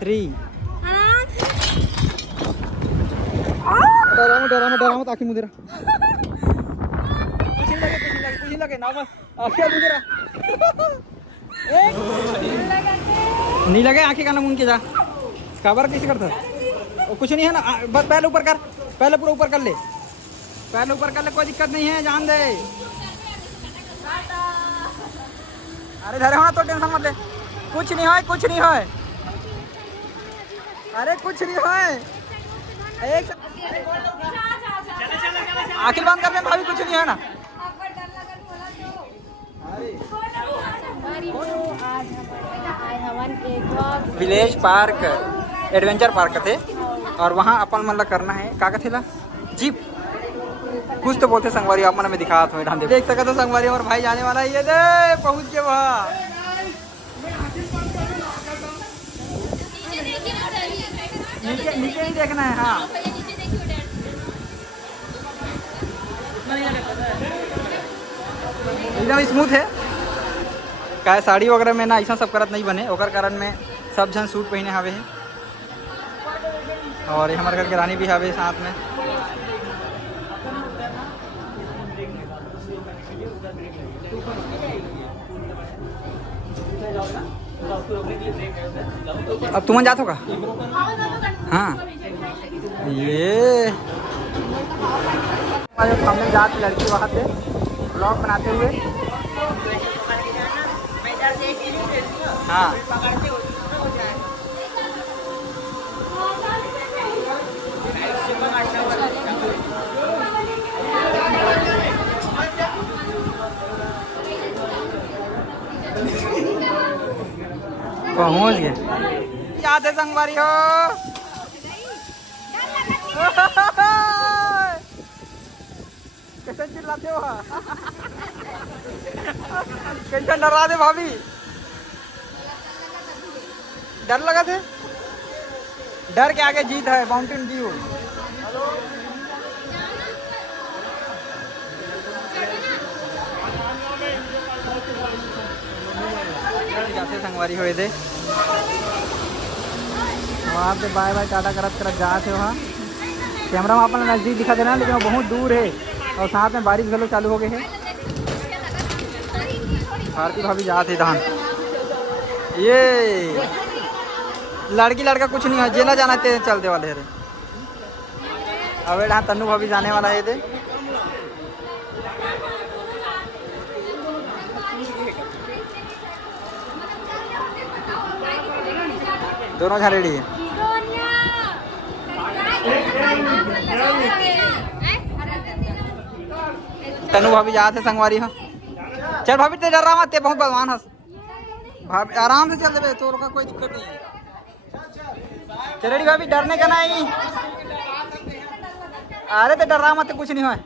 3 डरा मत आखिर मुझे कुछ लगे ना आखिर मुझे नहीं लगे आखिर का मुन के जा खबर कैसे करता कुछ नहीं है ना बस पहले ऊपर कर पहले पूरा ऊपर कर ले पहले ऊपर कर ले कोई दिक्कत नहीं है जान दे अरे धरे होना तो टेंशन मत ले कुछ नहीं है कुछ नहीं है अरे कुछ नहीं है एक आखिर बंद कर दे भाभी कुछ नहीं है ना विलेज पार्क एडवेंचर पार्क थे और वहाँ अपन मतलब करना है का थे ला जीप कुछ तो बोलते संगवारी अपन में दिखा था देख सका तो संगवारी और भाई जाने वाला है ये दे पहुँच के वहाँ नीचे नीचे ही देखना है हाँ एकदम स्मूथ है का साड़ी वगैरह में ना ऐसा सब करत नहीं बने ओकर कारण में सब जन सूट पहने हवे है और हमारे घर के रानी भी हवे साथ में अब तुम जात होगा हाँ ये सामने जात लड़की वहाँ से ब्लॉग बनाते हुए हाँ पहुँच गए याद है संगवारी हो कैसे चिल्लाते हो कैसे डरा दे भाभी डर लगा थे डर के आगे जीत है माउंटेन ड्यू जाते संगवारी हुए थे वहाँ पे बाय बाय टाटा करत जाते वहाँ कैमरा में अपना नज़दीक दिखा देना लेकिन वो बहुत दूर है और साथ में बारिश गलो चालू हो गए है भारती भाभी जाते धान ये लड़की लड़का कुछ नहीं है जेना जाना तेरे चलते वाले रे अब यहाँ तन्नू भाभी जाने वाला है थे दोनों जहाँ रेडी है तन्नू भाभी जाते संगवारी हो चल भाभी ते डर रहा मत ते बहुत बदमान हंस भाभी आराम से चल दे तो का कोई दिक्कत नहीं है चलेगी भाभी डरने का नहीं अरे तो डर रहा मत कुछ नहीं है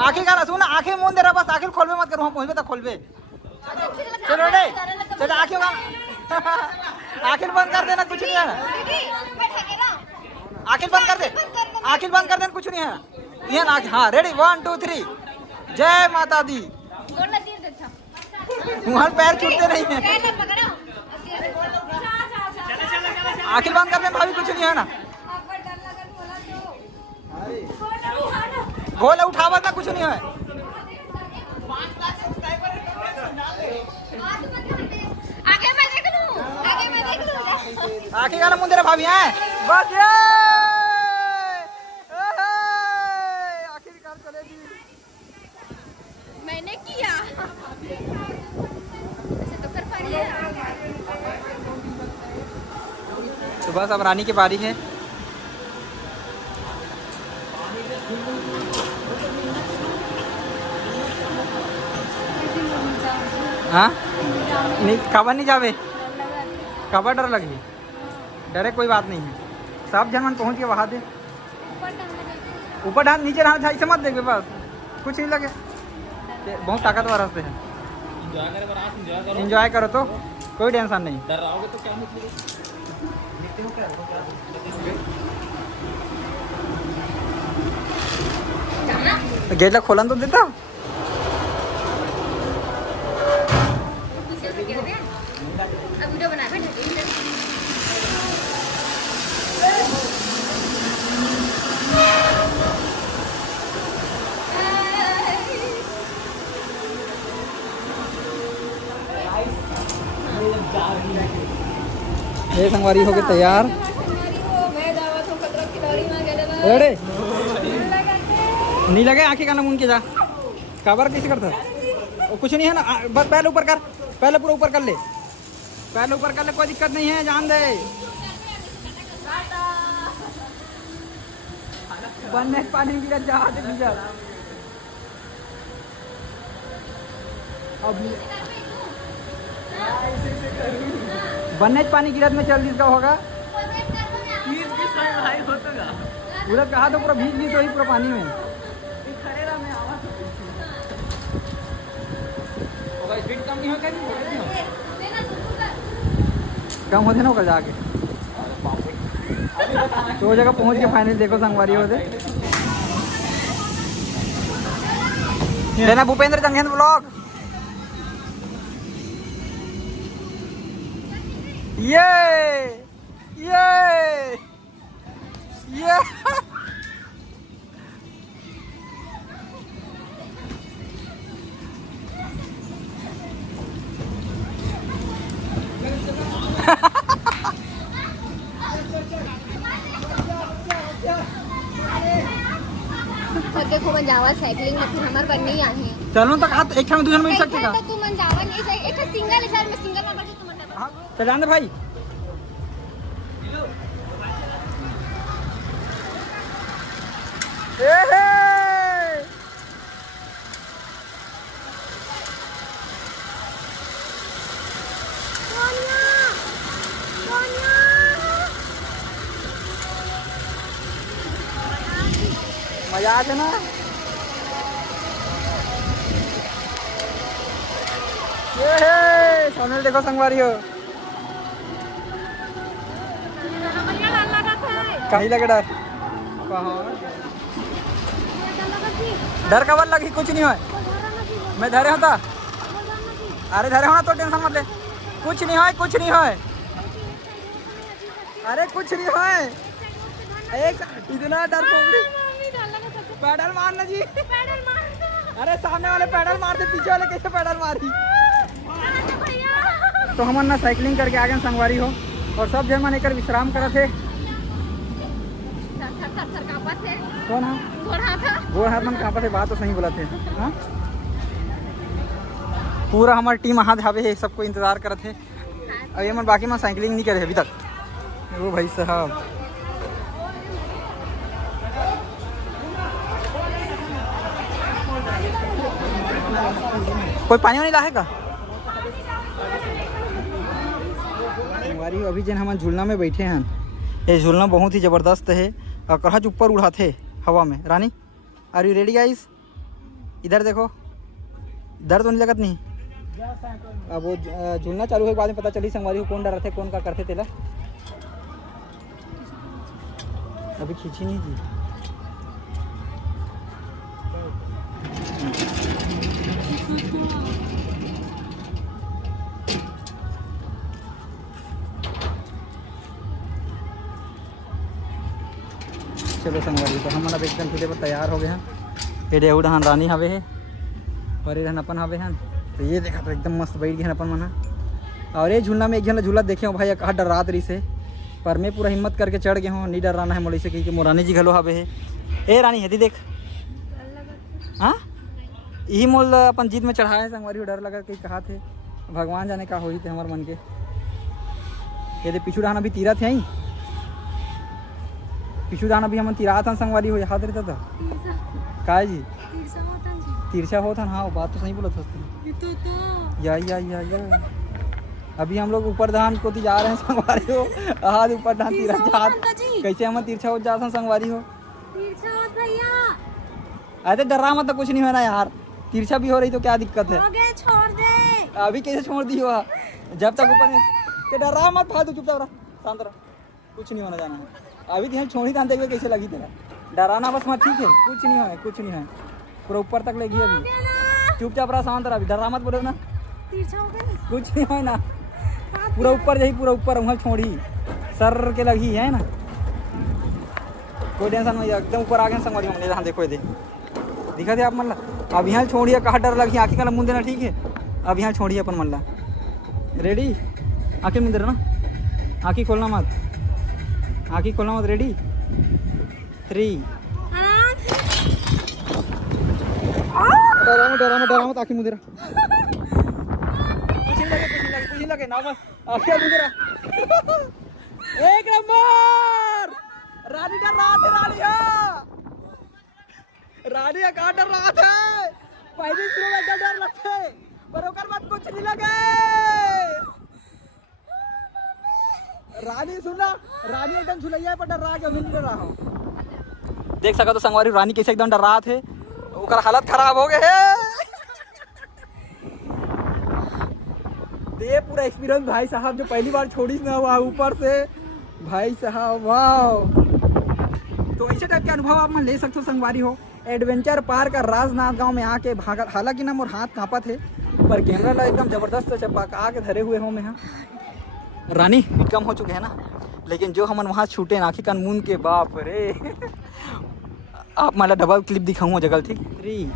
आखिर का सुन आखिर मुंह दे रहा बस आखिर खोलबे मत कर वहाँ पहुँचबे तो खोलबे चलो रे चल आखिर आखिर बंद कर देना कुछ नहीं है आखिर बंद कर दे आखिर बंद कर देना कुछ नहीं है ये ना हाँ रेडी 1 2 3 जय माता दी वहाँ पैर छूटते नहीं है आखिर बंद कर देना भाभी कुछ नहीं है ना गोले उठावत ना कुछ नहीं है आखिर गाना मुंदे भाभी हैं बस ये आखिरकार चलेगी मैंने किया ऐसे तो कर पा रही है तो बस अब रानी की बारी है हाँ नहीं खबर नहीं जावे खबर डर लगी डरे कोई बात नहीं है सब जन मन पहुँच के वहाँ दे ऊपर डांस नीचे डांस ऐसे मत देखे बस कुछ नहीं लगे बहुत ताकतवर रास्ते हैं एंजॉय करो तो कोई टेंशन नहीं डर रहोगे तो क्या गेट ला खोलन तो देता ये संगवारी हो गए तैयार। रेडी नहीं लगे आँखें का नमून के जा काबर कैसे करता कुछ नहीं है ना बस पहले ऊपर कर पहले पूरा ऊपर कर ले पहले ऊपर कर ले कोई दिक्कत नहीं है जान दे बनने पानी की जहाज अब बनने पानी गिरत में चल जिसका होगा पूरा कहा तो पूरा भीज तो ही पूरा पानी में कम होते ना कल जाके तो वो जगह पहुंच के फाइनल देखो संगवारी होते लेना भूपेंद्र जंगेंद्र ब्लॉग ये देखो मन जावा साइकिलिंग में फिर हमार बनने ही आहे चलो तक हाथ एक में दूसरे में मिल सकते का तू मन जावा नहीं चाहिए एक सिंगल है में सिंगल नंबर से तू मन चल जान दे भाई ए हे मजा आते ना सोनल देखो संगवारी हो कहीं लगे डर डर कबर लगी कुछ नहीं है मैं धरे होता अरे धरे होना तो टेंशन मत ले कुछ नहीं है कुछ नहीं है अरे कुछ नहीं है एक इतना डर पैडल मारना जी पैडल मार अरे सामने वाले पैडल मारते पीछे वाले कैसे पैडल मारी तो हम ना साइकिलिंग करके आ गए संगवारी हो और सब जन मन एक विश्राम करे थे कौन है गोड़ हाथ मन कहाँ पर थे बात तो सही बोला थे हाँ पूरा हमारी टीम हाथ धावे है सबको इंतजार करे थे अब ये मन बाकी मन साइकिलिंग नहीं करे अभी तक वो भाई साहब कोई पानी नहीं लाएगा अभी जन हम झूलना में बैठे हैं ये झूलना बहुत ही ज़बरदस्त है और कहज ऊपर उड़ाते हवा में रानी आर यू रेडी गाइस इधर देखो डर तो नहीं लगत नहीं अब वो झूलना चालू है बाद में पता चली संगवारी को कौन डर थे कौन का करते तेला अभी खींची नहीं थी चलो संगवारी तो हम अब एकदम खुदे पर तैयार हो गए हैं ये डेहू डहान रानी हवे है और ये रहन अपन हवे हैं तो ये देखा तो एकदम मस्त बैठ गए अपन मना और ये झूलना में एक जन झूला देखे हो भाई कहा डर रात रही से पर मैं पूरा हिम्मत करके चढ़ गया हूँ नहीं डर रहा है मोड़ी से कि मोरानी जी घलो हवे है ए रानी हेदी देख हाँ यही मोल अपन जीत में चढ़ाए संगवारी डर लगा कि कहा थे भगवान जाने का हो ही थे हमारे मन के ये पीछू डहाना भी तीरा थे यहीं पीछू दाना भी हम तिरा था संगवारी हो याद रहता था काय जी तिरछा होता हाँ वो बात तो सही बोला था या अभी हम लोग ऊपर धान को जा रहे हैं संगवारी हो हाथ ऊपर धान तिरा हाथ कैसे हम तिरछा हो जाता संगवारी हो अरे डरा मत तो कुछ नहीं होना यार तिरछा भी हो रही तो क्या दिक्कत है छोड़ दे अभी कैसे छोड़ दी हुआ जब तक ऊपर डरा मत फालतू चुपचाप रहा शांत रहा कुछ नहीं होना जाना है अभी तो हम छोड़ी तानते हुए कैसे लगी तेरा डराना बस मत ठीक है कुछ नहीं है पूरा ऊपर तक लेगी अभी चुपचाप रहा शांत रहा अभी डरा मत बोलो ना कुछ नहीं है ना पूरा ऊपर यही पूरा ऊपर वहाँ छोड़ी सर के लगी है ना कोई टेंशन नहीं एकदम ऊपर आ गए संगवारी हमने यहाँ देखो दे दिखा थे आप मल्ला अब यहाँ छोड़िए कहाँ डर लगी आँखें का मुँह देना ठीक है अब यहाँ छोड़िए अपन मल्ला रेडी आँखें मुँह दे रहा ना आँखी खोलना मत, आँखी खोलना मत। रेडी 3 डरा मत आँखी मुझे कुछ लगे ना बस आँखी मुझे एक नंबर। रानी डर रहा थे, रानी का डर रहा था। पहले शुरू में डर लगते पर ओकर बाद कुछ नहीं लगे। रानी सुना, रानी एकदम झुलैया पर डर रहा है, नहीं डर रहा हूँ। देख सका तो संगवारी रानी कैसे एकदम डर रहा थे, ओकर हालत खराब हो गए है। ये पूरा एक्सपीरियंस भाई साहब जो पहली बार छोड़ीस ना हुआ ऊपर से, भाई साहब वाह। तो ऐसे टाइप के अनुभव आप मन ले सकते हो संगवारी हो एडवेंचर पार्क राजनांदगांव में आके। हालांकि ना मोर हाथ कांपा थे पर कैमरा ला एकदम जबरदस्त चपका के धरे हुए हो मैं। रानी कम हो चुके हैं ना, लेकिन जो हमन वहाँ छूटे नाखी कान मून के बाप रे। आप मला डबल क्लिप दिखाऊंगा जगह। ठीक 3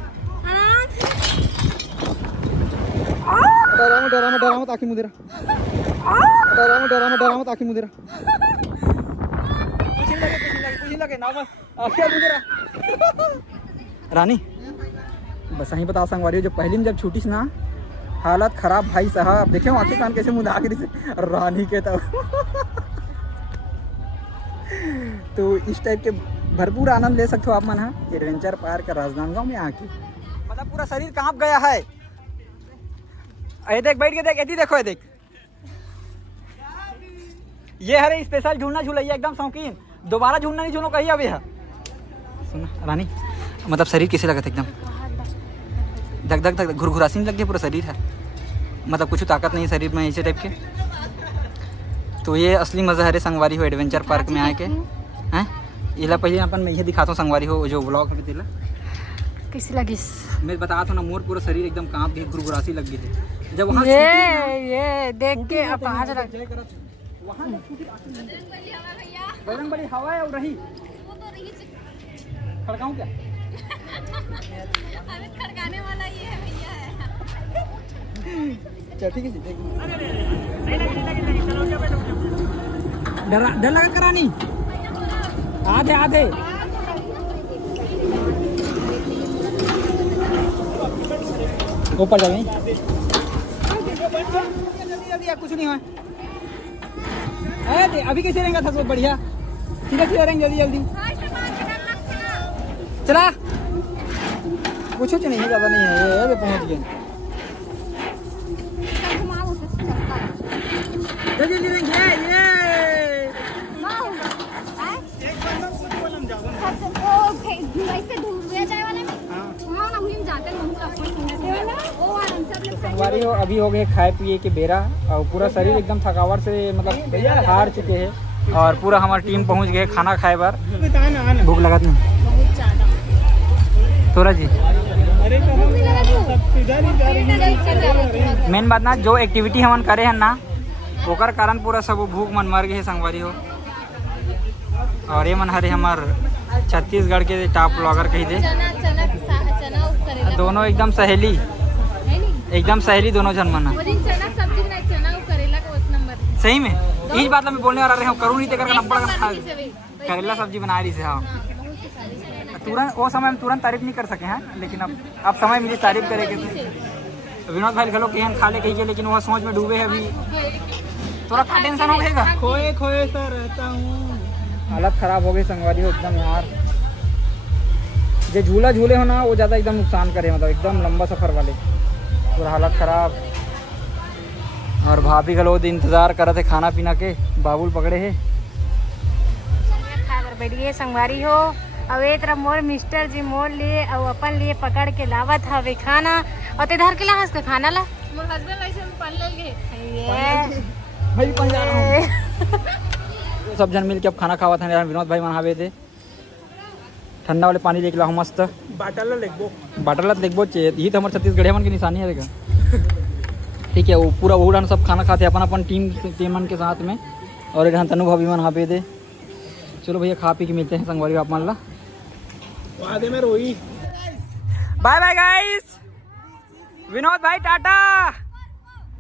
डरा मत आँखी मुझे डरा मत आँखी मुझे कुछ लगे ना बस आँखी मुझे। रानी बस यही बता संगवारी जो पहली में जब छूटीस ना हालत खराब भाई साहब। देखे हो आँखी कान कैसे मुँह आखिरी से रानी के तब। तो इस टाइप के भरपूर आनंद ले सकते हो आप मन एडवेंचर पार्क राजनांदगांव में आके। मतलब पूरा शरीर कांप गया है। ये देख बैठ के देख, ऐसी देखो, ये देख ये हरे स्पेशल झूलना झूलैया एकदम शौकीन। दोबारा झूलना नहीं झूलो कही अभी है। सुना रानी मतलब शरीर कैसे लगा था एकदम धक धक धक घुरघुरासी लग गया पूरा शरीर है। मतलब कुछ ताकत नहीं शरीर में ऐसे टाइप के। तो ये असली मज़ा है संगवारी हो एडवेंचर पार्क में आके हैं। इला पहले अपन मैं ये दिखाता हूँ संगवारी हो जो ब्लॉग है तेला कैसी लगी। मैं बताता हूँ ना मोर पूरा शरीर एकदम कांप गई, घुरघुरासी लग गई थी जब वहाँ ये देख के अब कहाँ चला वहाँ बजरंग बली हवा है और रही खड़काऊँ क्या खड़काने वाला ये है भैया है। चल ठीक है डर लगा करानी आधे ऊपर जाए जल्दी कुछ नहीं हुआ। अभी कैसे रहेगा था सब बढ़िया सीधा रहेंगे जल्दी चला कुछ नहीं है ज़्यादा नहीं है ये पहुँच गए जल्दी संगवारी हो अभी हो गए खाए पिए के बेरा और पूरा शरीर एकदम थकावट से मतलब हार चुके हैं और पूरा हमारी टीम पहुंच गए खाना खाए बार। भूख लगा नहीं तोरा जी। मेन बात ना जो एक्टिविटी हमन करे हैं ना ओकर कारण पूरा सब भूख मन मर गए संगवारी हो। और ये मन हरे हमार छत्तीसगढ़ के टॉप ब्लॉगर कही दे दोनों एकदम सहेली दोनों जन मना सही में इस बात मैं बोलने वाला रहे हूँ करूँ नहीं तो करके नंबर करेला सब्जी बना रही से। हाँ तुरंत वो समय में तुरंत तारीफ नहीं कर सके हैं लेकिन अब समय मिली तारीफ करेंगे तो विनोद भाई खलो केहन खा ले कही लेकिन वह सोच में डूबे है अभी थोड़ा का टेंशन हो गएगा खोए सा रहता हूँ। हालत खराब हो गई संगवारी हो एकदम यार। जो झूला झूले हो ना वो ज़्यादा एकदम नुकसान करे मतलब एकदम लंबा सफ़र वाले पूरा हालत खराब। और भाभी खलो इंतज़ार कर रहे थे खाना पीना के बाबुल पकड़े है खाकर बैठ गए संगवारी हो। अब एक तरफ मोर मिस्टर जी मोर लिए और अपन लिए पकड़ के लावत हवे खाना और ते धर के ला हंस खाना ला मोर हस्बैंड ऐसे पन ले भाई पन जा रहा हूं। सब जन मिल के अब खाना खावा था विनोद भाई वहाँ थे ठंडा वाले पानी लेके ला मस्त बाटल देखबो चाहिए यही तो हमारे छत्तीसगढ़ मन की निशानी है देखा। ठीक है वो पूरा उड़ान सब खाना खाते अपन टीम मन के साथ में और एक तनु भाभी मन यहाँ थे। चलो भैया खा पी के मिलते हैं संगवारी आप मान ला में रोई। बाय बाय गाइस विनोद भाई टाटा।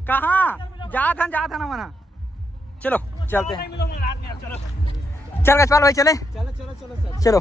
कहाँ जा था ना मना चलो चलते हैं। चल गजपाल भाई चले, चलो।